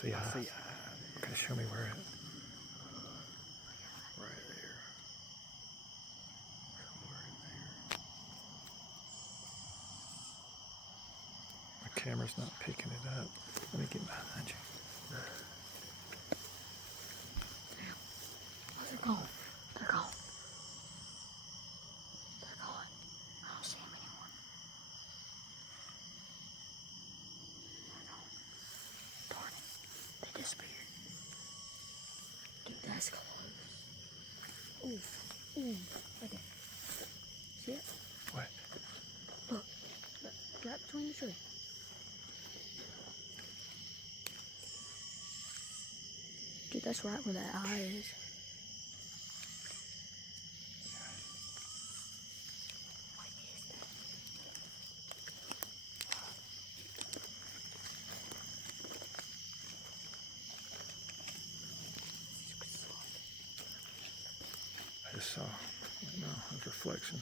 see eyes. Okay, show me where at. Right there. Somewhere in there. My camera's not picking it up. Let me get behind you. Oh, they're gone. They're gone. They're gone. I don't see them anymore. They're gone. Darn it. They disappeared. Dude, that's close. Ooh. Ooh. Right there. See it? What? Look. Look. Right between the tree. Dude, that's right where that eye is. What is that? I just saw, no, a reflection.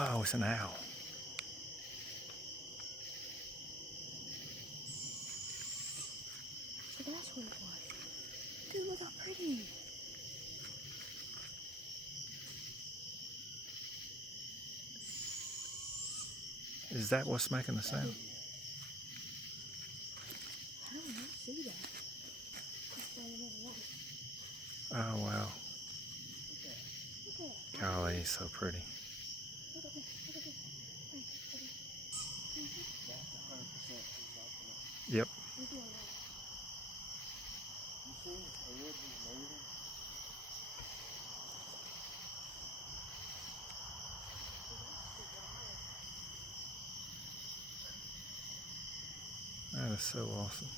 Oh, it's an owl. So that's what it was. Dude, look how pretty. Is that what's making the sound? I don't even see that. Oh, wow. Look at that. Golly, he's so pretty. Look at that. Look at that. Hey, That's 100% exactly. Yep. look at that. You see his head is moving? That is so awesome.